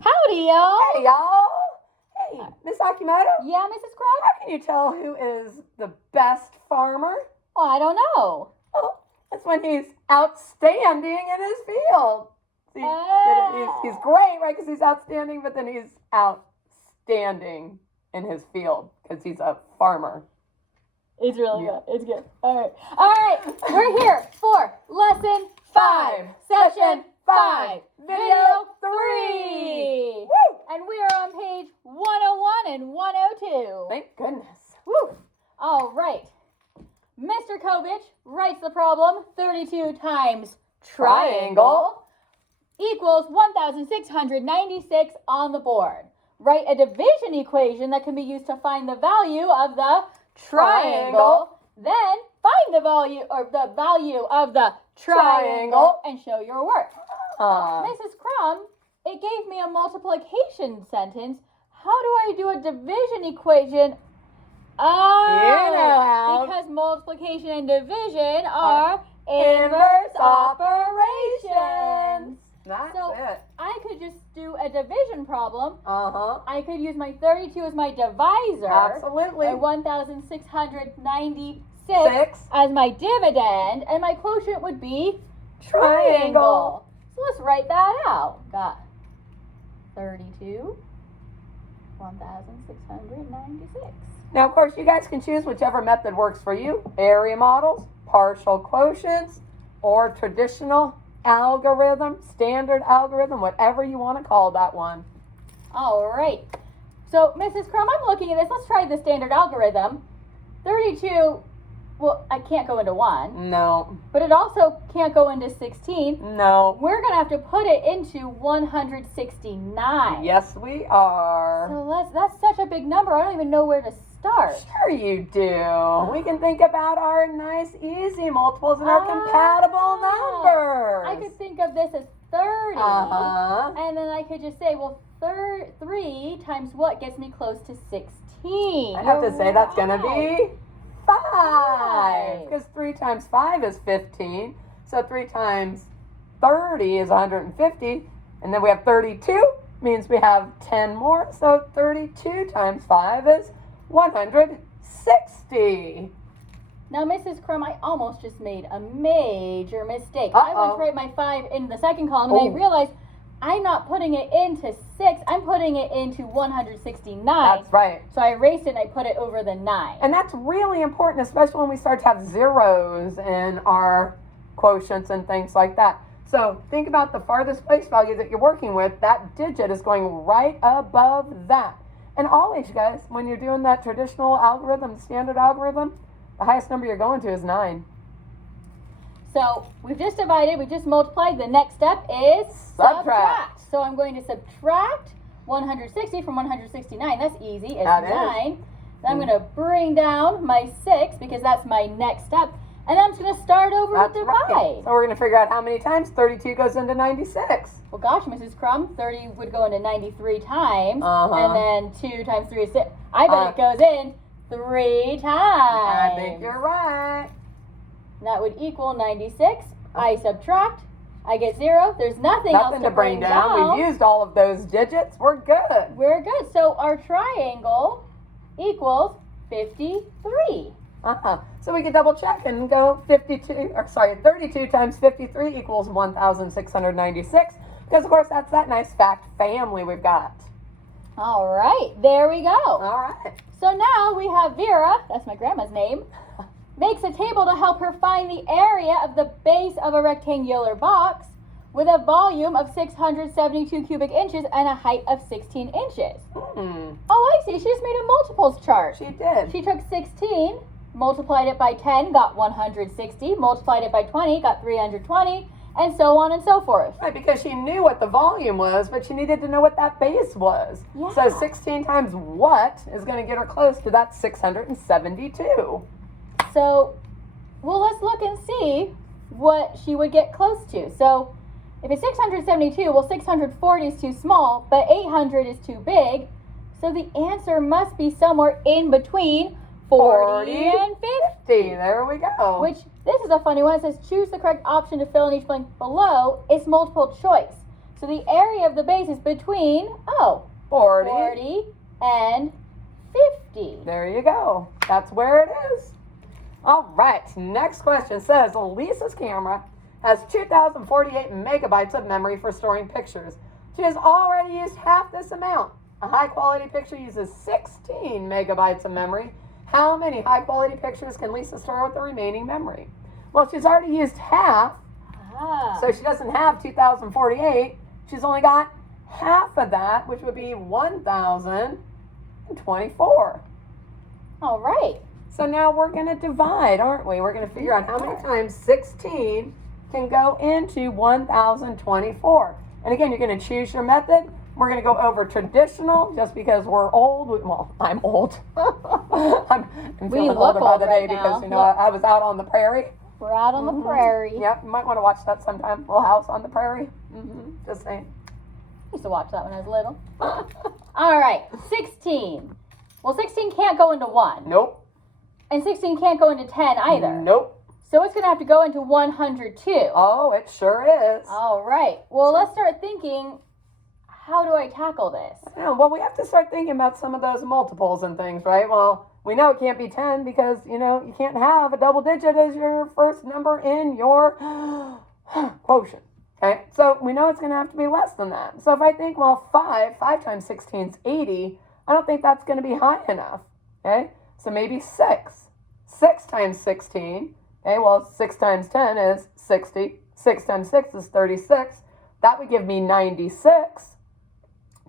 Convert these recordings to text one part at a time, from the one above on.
Howdy, y'all. Hey, y'all. Hey, Miss Akimoto. Yeah, Mrs. Crumb? How can you tell who is the best farmer? Oh, I don't know. Well, that's when he's outstanding in his field. See, he's great, right? Because he's outstanding, but then he's outstanding in his field because he's a farmer. It's really good. It's good. All right. We're here for lesson 5, session 5, video 3. Woo! And we are on page 101 and 102. Thank goodness. Woo! All right. Mr. Kovich writes the problem 32 times triangle equals 1,696 on the board. Write a division equation that can be used to find the value of the triangle. Then find the value of the triangle and show your work. Mrs. Crumb, it gave me a multiplication sentence. How do I do a division equation? Because multiplication and division are inverse operations. That's So it. I could just do a division problem. I could use my 32 as my divisor. Absolutely. My 1,696 as my dividend. And my quotient would be triangle. So let's write that out. Got 32, 1,696. Now, of course, you guys can choose whichever method works for you. Area models, partial quotients, or traditional algorithm, standard algorithm, whatever you want to call that one. All right. So, Mrs. Crumb, I'm looking at this. Let's try the standard algorithm. 32, well, I can't go into 1. No. But it also can't go into 16. No. We're going to have to put it into 169. Yes, we are. So that's such a big number. I don't even know where to start. Sure you do. We can think about our nice, easy multiples and our compatible numbers. I could think of this as 30. And then I could just say, well, 3 times what gets me close to 16? I have to say that's going to be 5. Because 3 times 5 is 15. So 3 times 30 is 150. And then we have 32. Means we have 10 more. So 32 times 5 is 160. Now, Mrs. Crumb, I almost just made a major mistake. I went to write my 5 in the second column, and I realized I'm not putting it into 6. I'm putting it into 169. That's right. So I erased it and I put it over the 9. And that's really important, especially when we start to have zeros in our quotients and things like that. So think about the farthest place value that you're working with. That digit is going right above that. And always, guys, when you're doing that traditional algorithm, standard algorithm, the highest number you're going to is 9. So we've just divided, we just multiplied. The next step is subtract. So I'm going to subtract 160 from 169. That's easy. It's 9. Then I'm going to bring down my 6 because that's my next step. And I'm just going to start over with divide. Right. So we're going to figure out how many times 32 goes into 96. Well, gosh, Mrs. Crumb, 30 would go into 93 times. And then 2 times 3 is 6. I bet it goes in 3 times. I think you're right. That would equal 96. I subtract. I get 0. There's nothing else to bring down. We've used all of those digits. We're good. We're good. So our triangle equals 53. So we can double check and go 32 times 53 equals 1,696. Because, of course, that's that nice fact family we've got. All right. There we go. All right. So now we have Vera, that's my grandma's name, makes a table to help her find the area of the base of a rectangular box with a volume of 672 cubic inches and a height of 16 inches. Oh, I see. She just made a multiples chart. She did. She took 16, multiplied it by 10, got 160, multiplied it by 20, got 320, and so on and so forth. Right, because she knew what the volume was, but she needed to know what that base was. Yeah. So 16 times what is going to get her close to that 672? So, well, let's look and see what she would get close to. So, if it's 672, well, 640 is too small, but 800 is too big. So the answer must be somewhere in between 40 and 50. There we go. Which, this is a funny one. It says choose the correct option to fill in each blank below. It's multiple choice. So the area of the base is between, 40. 40 and 50. There you go. That's where it is. All right. Next question says Lisa's camera has 2,048 megabytes of memory for storing pictures. She has already used half this amount. A high quality picture uses 16 megabytes of memory. How many high quality pictures can Lisa store with the remaining memory? Well, she's already used half, so she doesn't have 2,048. She's only got half of that, which would be 1,024. All right. So now we're going to divide, aren't we? We're going to figure out how many times 16 can go into 1,024. And again, you're going to choose your method. We're going to go over traditional just because we're old. Well, I'm old. I'm feeling look older by old the day right because, now. you know, I was out on the prairie. We're out on the prairie. Yep, you might want to watch that sometime. Full House on the Prairie. Just saying. I used to watch that when I was little. All right, 16. Well, 16 can't go into 1. Nope. And 16 can't go into 10 either. Nope. So it's going to have to go into 102. Oh, it sure is. All right. Well, let's start thinking, how do I tackle this? Yeah, well, we have to start thinking about some of those multiples and things, right? Well, we know it can't be 10 because, you know, you can't have a double digit as your first number in your quotient. Okay, so we know it's going to have to be less than that. So if I think, well, 5 times 16 is 80, I don't think that's going to be high enough. Okay, so maybe 6. 6 times 16, okay, well, 6 times 10 is 60. 6 times 6 is 36. That would give me 96.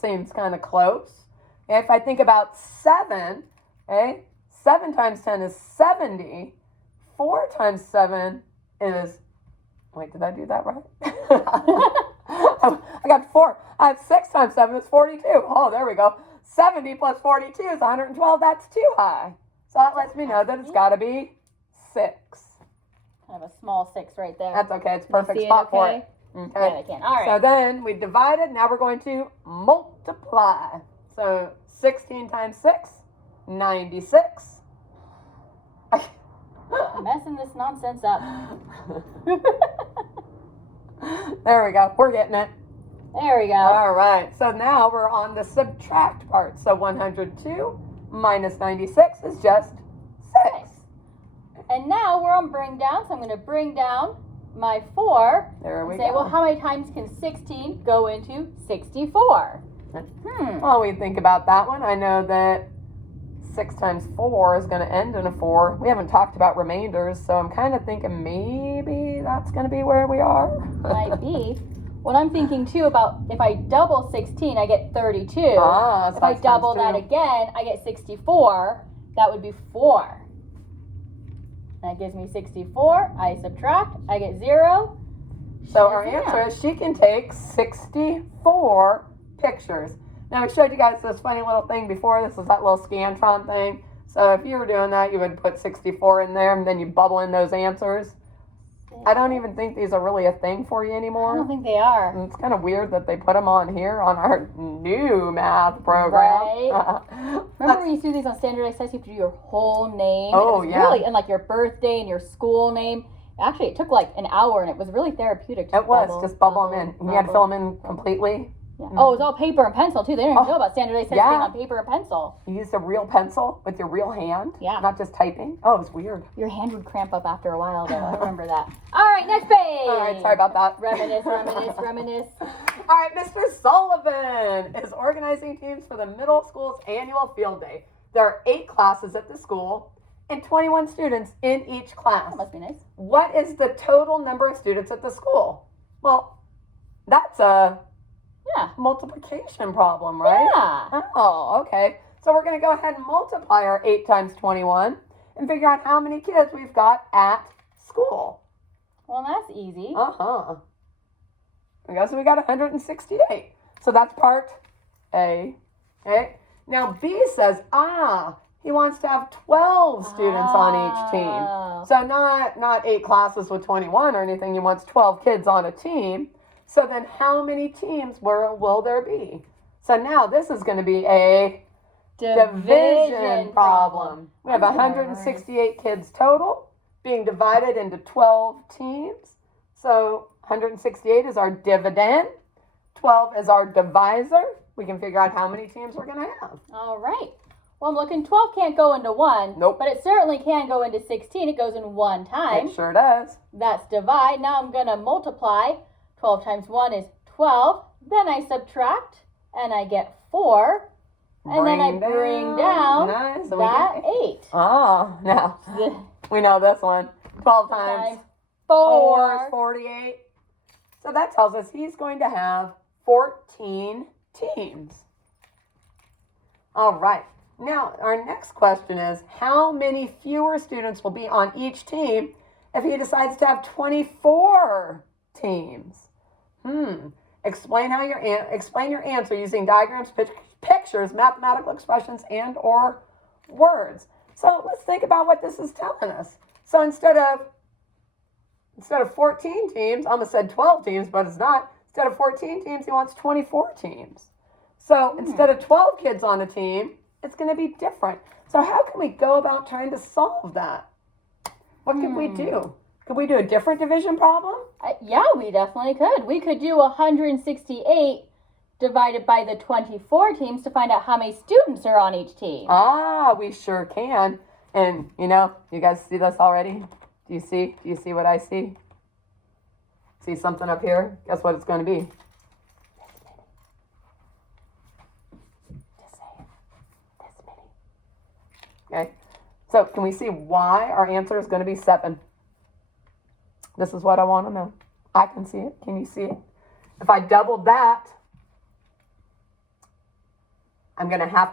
Seems kind of close. Okay, if I think about 7, okay, 7 times 10 is 70. 4 times 7 is, wait, did I do that right? I got 4. I have 6 times 7 is 42. Oh, there we go. 70 plus 42 is 112. That's too high. So that lets me know that it's got to be 6. Kind of a small 6 right there. That's okay. It's Can you perfect see it spot for okay? it. Okay. Yeah, I can. All right. So then we divided. Now we're going to multiply. So 16 times 6, 96. I'm messing this nonsense up. There we go. We're getting it. There we go. All right. So now we're on the subtract part. So 102 minus 96 is just 6. And now we're on bring down. So I'm going to bring down my 4. There we and say, go. well, how many times can 16 go into 64? Well, we think about that one. I know that 6 times 4 is going to end in a 4. We haven't talked about remainders, so I'm kind of thinking maybe that's going to be where we are. Might be. What I'm thinking too about if I double 16, I get 32. Ah, so if I that's double times that 2. again, I get 64. That would be 4. That gives me 64. I subtract. I get 0. So our answer is she can take 64 pictures. Now, we showed you guys this funny little thing before. This is that little Scantron thing. So if you were doing that, you would put 64 in there, and then you bubble in those answers. I don't even think these are really a thing for you I anymore. don't think they are. And it's kind of weird that they put them on here on our new math program. Right. Remember when you used to do these on standardized tests, you have to do your whole name? Oh, It was yeah. Really, and like your birthday and your school name. Actually, it took like an hour, and it was really therapeutic. It was, just bubble them in. And you had to fill them in completely. Yeah. Oh, it was all paper and pencil, too. They didn't even know about standardized tests yeah. being on paper and pencil. You used a real pencil with your real hand. Yeah. Not just typing. Oh, it was weird. Your hand would cramp up after a while, though. I remember that. All right, next page. All right, sorry about that. Reminisce. All right, Mr. Sullivan is organizing teams for the middle school's annual field day. There are 8 classes at the school and 21 students in each class. That must be nice. What is the total number of students at the school? Well, that's a multiplication problem, right? Yeah. Oh, okay. So we're going to go ahead and multiply our 8 times 21 and figure out how many kids we've got at school. Well, that's easy. Uh-huh. I guess we got 168. So that's part A. Okay. Now B says, he wants to have 12 students on each team. So not 8 classes with 21 or anything. He wants 12 kids on a team. So then how many teams will there be? So now this is going to be a division problem. We have 168 kids total being divided into 12 teams. So 168 is our dividend. 12 is our divisor. We can figure out how many teams we're going to have. All right. Well, I'm looking, 12 can't go into 1. Nope. But it certainly can go into 16. It goes in 1 time. It sure does. That's divide. Now I'm going to multiply. 12 times 1 is 12. Then I subtract, and I get 4. And then I bring down nice. So that 8. Oh, now we know this one. 12 times 4 is 48. So that tells us he's going to have 14 teams. All right. Now, our next question is, how many fewer students will be on each team if he decides to have 24 teams? Explain your answer using diagrams, pictures, mathematical expressions, and or words. So let's think about what this is telling us. So instead of 14 teams, I almost said 12 teams, but it's not. Instead of 14 teams, he wants 24 teams. So instead of 12 kids on a team, it's going to be different. So how can we go about trying to solve that? What could we do? Could we do a different division problem? Yeah, we definitely could. We could do 168 divided by the 24 teams to find out how many students are on each team. Ah, we sure can. And, you guys see this already? Do you see what I see? See something up here? Guess what it's going to be? Okay, so can we see why our answer is going to be 7? This is what I want to know. I can see it. Can you see it? If I doubled that, I'm going to have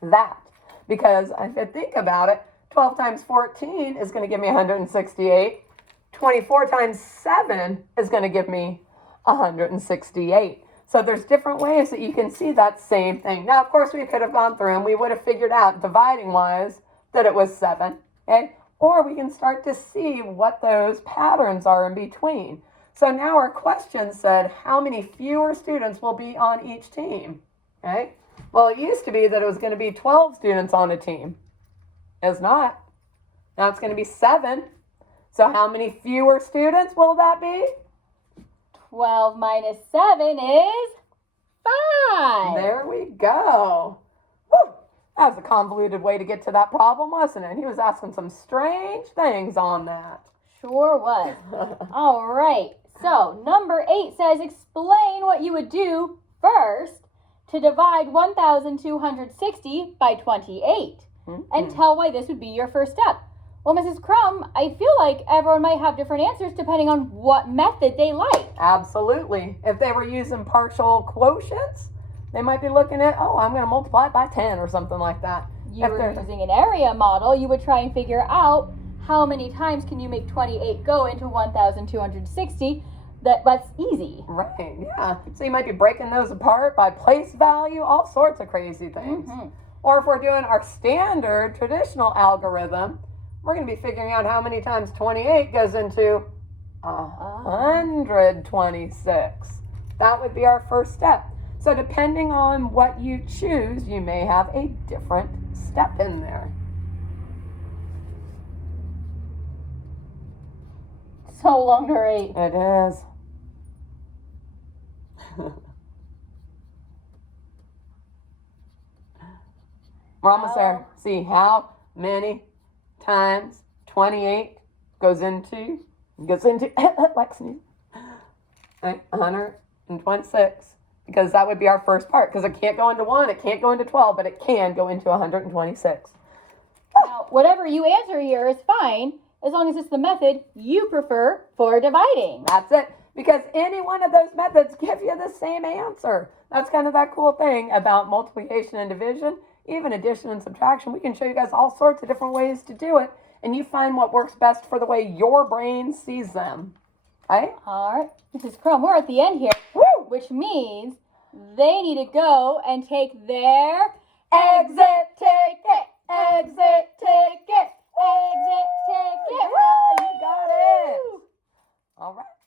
that. Because if I think about it, 12 times 14 is going to give me 168. 24 times 7 is going to give me 168. So there's different ways that you can see that same thing. Now, of course, we could have gone through and we would have figured out, dividing-wise, that it was 7, okay? Or we can start to see what those patterns are in between. So now our question said, how many fewer students will be on each team, okay? Well, it used to be that it was going to be 12 students on a team. It's not. Now it's going to be 7. So how many fewer students will that be? 12 minus 7 is 5. There we go. Woo! That was a convoluted way to get to that problem, wasn't it? He was asking some strange things on that. Sure was. All right. So number 8 says, explain what you would do first to divide 1,260 by 28 and tell why this would be your first step. Well, Mrs. Crum, I feel like everyone might have different answers depending on what method they like. Absolutely. If they were using partial quotients, they might be looking at, I'm going to multiply it by 10 or something like that. You were using an area model, you would try and figure out how many times can you make 28 go into 1,260. That's easy. Right, yeah. So you might be breaking those apart by place value, all sorts of crazy things. Or if we're doing our standard traditional algorithm, we're going to be figuring out how many times 28 goes into 126. That would be our first step. So depending on what you choose, you may have a different step in there. So long to write. It is. We're almost there. See how many times 28 goes into Lex needs 126, because that would be our first part, because it can't go into 1, it can't go into 12, but it can go into 126. Now, whatever you answer here is fine, as long as it's the method you prefer for dividing. That's it, because any one of those methods give you the same answer. That's kind of that cool thing about multiplication and division, even addition and subtraction. We can show you guys all sorts of different ways to do it, and you find what works best for the way your brain sees them. Right? All right, Mrs. Crum, we're at the end here, which means they need to go and take their exit ticket. Exit ticket. Exit ticket. Yeah, you got it. All right.